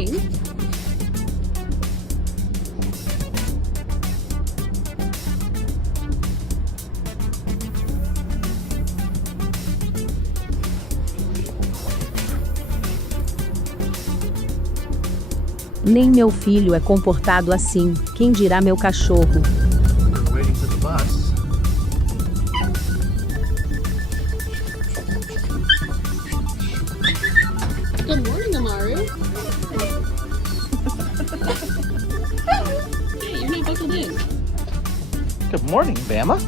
morning. Nem meu filho é comportado assim, quem dirá meu cachorro? We're waiting for the bus. Good morning, Amaru. Hey, you're not buckled in. Good morning, Bama.